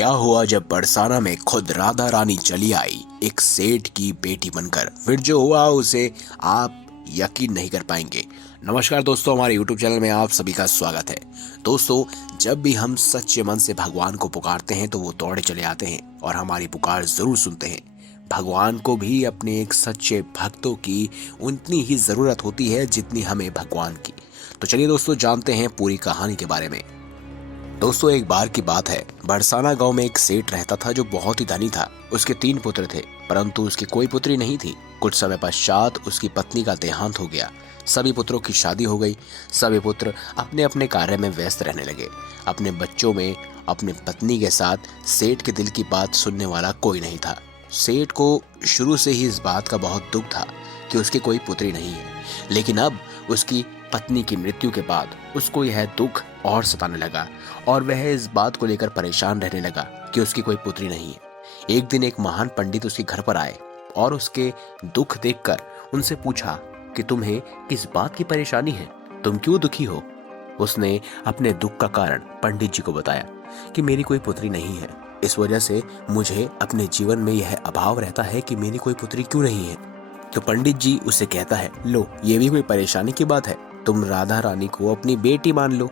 क्या हुआ जब बरसाना में खुद राधा रानी चली आई एक सेठ की बेटी बनकर। फिर जो हुआ उसे आप यकीन नहीं कर पाएंगे। नमस्कार दोस्तों, हमारे YouTube चैनल में आप सभी का स्वागत है। दोस्तों, जब भी हम सच्चे मन से भगवान को पुकारते हैं तो वो दौड़े चले आते हैं और हमारी पुकार जरूर सुनते हैं। भगवान को भी अपने एक सच्चे भक्तों की उतनी ही जरूरत होती है जितनी हमें भगवान की। तो चलिए दोस्तों, जानते हैं पूरी कहानी के बारे में। दोस्तों, एक बार की बात है, बरसाना गांव में एक सेठ रहता था जो बहुत ही धनी था। उसके 3 पुत्र थे, परंतु उसकी कोई पुत्री नहीं थी। कुछ समय पश्चात उसकी पत्नी का देहांत हो गया। सभी पुत्रों की शादी हो गई। सभी पुत्र अपने अपने कार्य में व्यस्त रहने लगे। अपने बच्चों में अपनी पत्नी के साथ सेठ के दिल की बात सुनने वाला कोई नहीं था। सेठ को शुरू से ही इस बात का बहुत दुख था कि उसकी कोई पुत्री नहीं है, लेकिन अब उसकी पत्नी की मृत्यु के बाद उसको यह दुख और सताने लगा और वह इस बात को लेकर परेशान रहने लगा कि उसकी कोई पुत्री नहीं है। एक दिन एक महान पंडित उसके घर पर आए और उसके दुख देखकर उनसे पूछा कि तुम्हें किस बात की परेशानी है, तुम क्यों दुखी हो। उसने अपने दुख का कारण पंडित जी को बताया कि मेरी कोई पुत्री नहीं है, इस वजह से मुझे अपने जीवन में यह अभाव रहता है कि मेरी कोई पुत्री क्यों नहीं है। तो पंडित जी उसे कहता है, लो, ये भी कोई परेशानी की बात है, तुम राधा रानी को अपनी बेटी मान लो।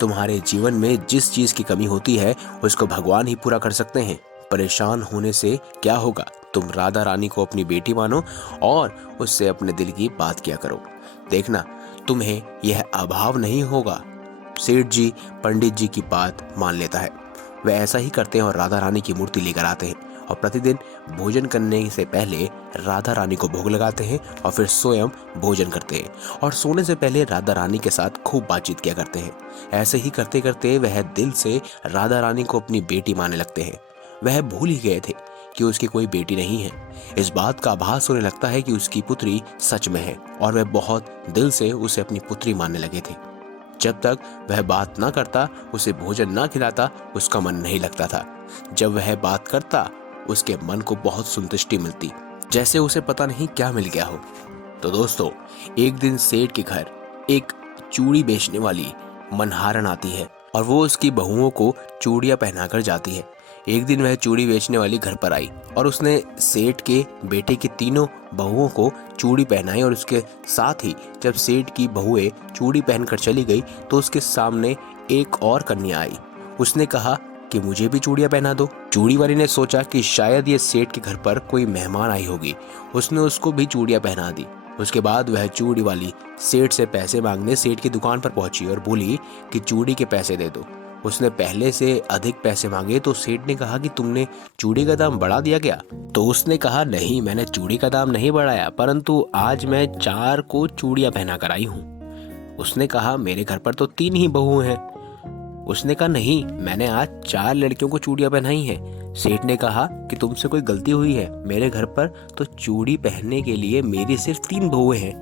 तुम्हारे जीवन में जिस चीज की कमी होती है उसको भगवान ही पूरा कर सकते हैं। परेशान होने से क्या होगा, तुम राधा रानी को अपनी बेटी मानो और उससे अपने दिल की बात किया करो, देखना तुम्हें यह अभाव नहीं होगा। सेठ जी पंडित जी की बात मान लेता है। वे ऐसा ही करते हैं और राधा रानी की मूर्ति लेकर आते हैं और प्रतिदिन भोजन करने से पहले राधा रानी को भोग लगाते हैं और फिर स्वयं भोजन करते हैं और सोने से पहले राधा रानी के साथ खूब बातचीत किया करते हैं। ऐसे ही करते करते वह दिल से राधा रानी को अपनी बेटी मानने लगते हैं। वह भूल ही गए थे कि उसकी कोई बेटी नहीं है। इस बात का आभास होने लगता है कि उसकी पुत्री सच में है और वह बहुत दिल से उसे अपनी पुत्री मानने लगे थे। जब तक वह बात ना करता, उसे भोजन ना खिलाता, उसका मन नहीं लगता था। जब वह बात करता, उसके मन को बहुत संतुष्टि मिलती, जैसे उसे पता नहीं क्या मिल गया हो। तो दोस्तों, एक दिन सेठ के घर एक चूड़ी बेचने वाली मनहारन आती है और वो उसकी बहुओं को चूड़ियां पहनाकर जाती है। एक दिन वह चूड़ी बेचने वाली घर पर आई और उसने सेठ के बेटे की तीनों बहुओं को चूड़ी पहनाई और उसके साथ ही जब सेठ की बहुएं चूड़ी पहनकर चली गई तो उसके सामने एक और कन्या आई। उसने कहा कि मुझे भी चूड़ियां पहना दो। चूड़ी वाली ने सोचा कि शायद ये सेठ के घर पर कोई मेहमान आई होगी। उसने उसको भी चूड़ियां पहना दी। उसके बाद वह चूड़ी वाली सेठ से पैसे मांगने सेठ की दुकान पर पहुंची और बोली कि चूड़ी के पैसे दे दो। उसने पहले से अधिक पैसे मांगे तो सेठ ने कहा कि तुमने चूड़ी का दाम बढ़ा दिया क्या। तो उसने कहा, नहीं, मैंने चूड़ी का दाम नहीं बढ़ाया, परंतु आज मैं 4 को चूड़ियां पहना कर आई हूँ। उसने कहा, मेरे घर पर तो 3 ही बहू हैं। उसने कहा, नहीं, मैंने आज 4 लड़कियों को चूड़ियां पहनाई हैं। सेठ ने कहा कि तुमसे कोई गलती हुई है, मेरे घर पर तो चूड़ी पहनने के लिए मेरी सिर्फ 3 बहुएं हैं।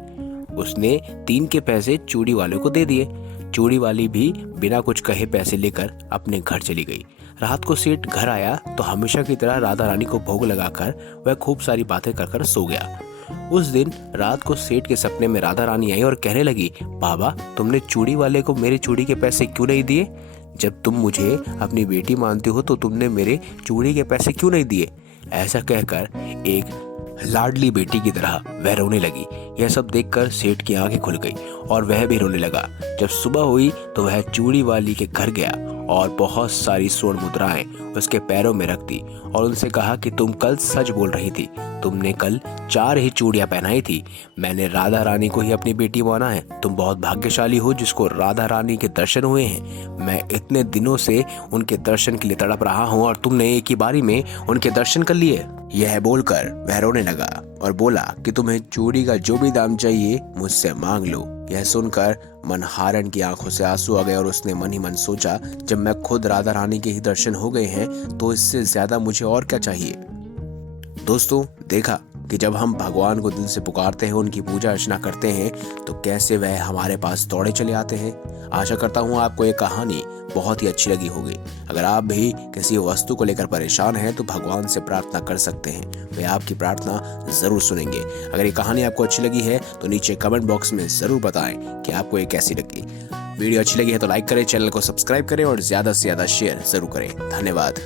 उसने 3 के पैसे चूड़ी वाले को दे दिए। चूड़ी वाली भी बिना कुछ कहे पैसे लेकर अपने घर चली गई। रात को सेठ घर आया तो हमेशा की तरह राधा रानी को भोग लगाकर वह खूब सारी बातें कर सो गया। उस दिन रात को सेठ के सपने में राधा रानी आई और कहने लगी, बाबा, तुमने चूड़ी वाले को मेरी चूड़ी के पैसे क्यों नहीं दिए? जब तुम मुझे अपनी बेटी मानते हो तो तुमने मेरे चूड़ी के पैसे क्यों नहीं दिए? ऐसा कहकर एक लाडली बेटी की तरह वह रोने लगी। यह सब देखकर सेठ की आंखें खुल गई और वह भी रोने लगा। जब सुबह हुई तो वह चूड़ी वाली के घर गया और बहुत सारी स्वर्ण मुद्राएं उसके पैरों में रख दी और उनसे कहा कि तुम कल सच बोल रही थी, तुमने कल 4 ही चूड़ियां पहनाई थी। मैंने राधा रानी को ही अपनी बेटी माना है। तुम बहुत भाग्यशाली हो जिसको राधा रानी के दर्शन हुए हैं। मैं इतने दिनों से उनके दर्शन के लिए तड़प रहा हूँ और तुमने एक ही बारी में उनके दर्शन कर लिए। यह बोलकर वह रोने लगा और बोला कि तुम्हें चूड़ी का जो भी दाम चाहिए मुझसे मांग लो। यह सुनकर मनहारन की आंखों से आंसू आ गए और उसने मन ही मन सोचा, जब मैं खुद राधा रानी के ही दर्शन हो गए हैं तो इससे ज्यादा मुझे और क्या चाहिए। दोस्तों, देखा कि जब हम भगवान को दिल से पुकारते हैं, उनकी पूजा अर्चना करते हैं तो कैसे वह हमारे पास दौड़े चले आते हैं। आशा करता हूँ आपको ये कहानी बहुत ही अच्छी लगी होगी। अगर आप भी किसी वस्तु को लेकर परेशान हैं तो भगवान से प्रार्थना कर सकते हैं, वे आपकी प्रार्थना जरूर सुनेंगे। अगर ये कहानी आपको अच्छी लगी है तो नीचे कमेंट बॉक्स में जरूर बताएं कि आपको ये कैसी लगी। वीडियो अच्छी लगी है तो लाइक करें, चैनल को सब्सक्राइब करें और ज्यादा से ज्यादा शेयर जरूर करें। धन्यवाद।